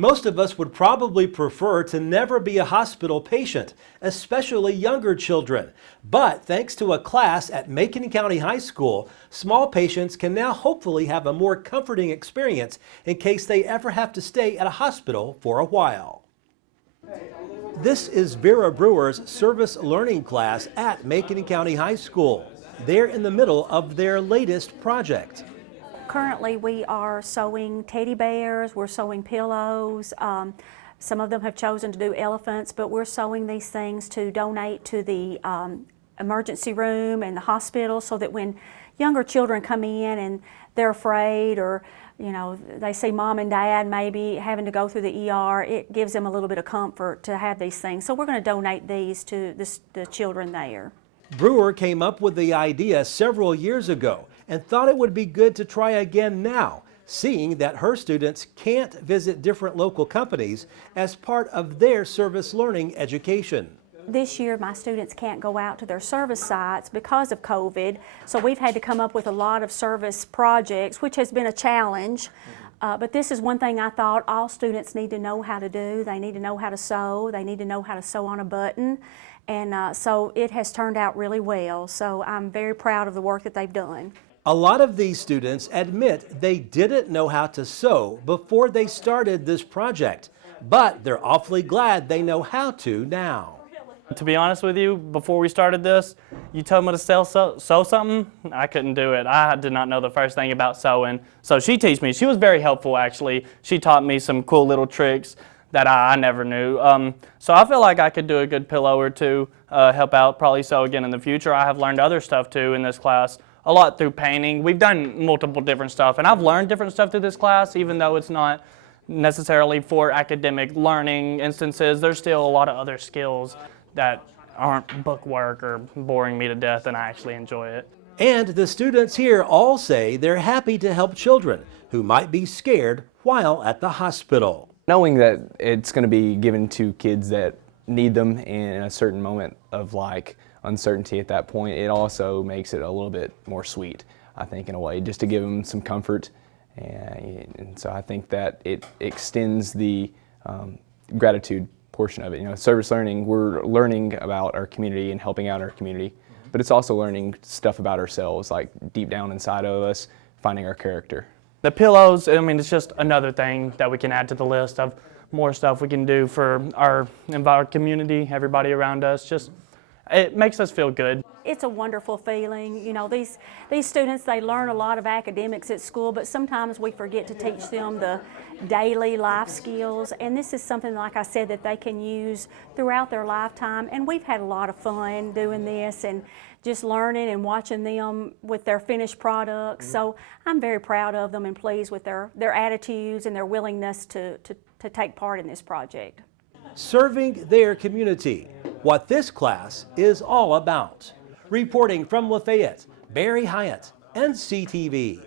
Most of us would probably prefer to never be a hospital patient, especially younger children. But thanks to a class at Macon County High School, small patients can now hopefully have a more comforting experience in case they ever have to stay at a hospital for a while. This is Vera Brewer's service learning class at Macon County High School. They're in the middle of their latest project. Currently we are sewing teddy bears, we're sewing pillows. Some of them have chosen to do elephants, but we're sewing these things to donate to the emergency room and the hospital so that when younger children come in and they're afraid, or they see mom and dad maybe having to go through the ER, it gives them a little bit of comfort to have these things. So we're going to donate these to the children there. Brewer came up with the idea several years ago and thought it would be good to try again now, seeing that her students can't visit different local companies as part of their service learning education. This year my students can't go out to their service sites because of COVID, so we've had to come up with a lot of service projects, which has been a challenge. But this is one thing I thought all students need to know how to do. They need to know how to sew. They need to know how to sew on a button. And so it has turned out really well. So I'm very proud of the work that they've done. A lot of these students admit they didn't know how to sew before they started this project, but they're awfully glad they know how to now. To be honest with you, before we started this, you told me to sew something, I couldn't do it. I did not know the first thing about sewing. So she teach me. She was very helpful actually. She taught me some cool little tricks that I never knew. So I feel like I could do a good pillow or two, help out, probably sew again in the future. I have learned other stuff too in this class, a lot through painting. We've done multiple different stuff, and I've learned different stuff through this class, even though it's not necessarily for academic learning instances. There's still a lot of other skills that aren't book work or boring me to death, and I actually enjoy it. And the students here all say they're happy to help children who might be scared while at the hospital. Knowing that it's going to be given to kids that need them in a certain moment of uncertainty at that point, it also makes it a little bit more sweet, I think, in a way, just to give them some comfort. And so I think that it extends the gratitude portion of it. Service learning, we're learning about our community and helping out our community, but it's also learning stuff about ourselves, like deep down inside of us, finding our character. The pillows, I mean, it's just another thing that we can add to the list of more stuff we can do for our community, everybody around us. It makes us feel good. It's a wonderful feeling. These students, they learn a lot of academics at school, but sometimes we forget to teach them the daily life skills, and this is something, like I said, that they can use throughout their lifetime. And we've had a lot of fun doing this and just learning and watching them with their finished products. So I'm very proud of them and pleased with their attitudes and their willingness to take part in this project. Serving their community, what this class is all about. Reporting from Lafayette, Barry Hiett, NCTV.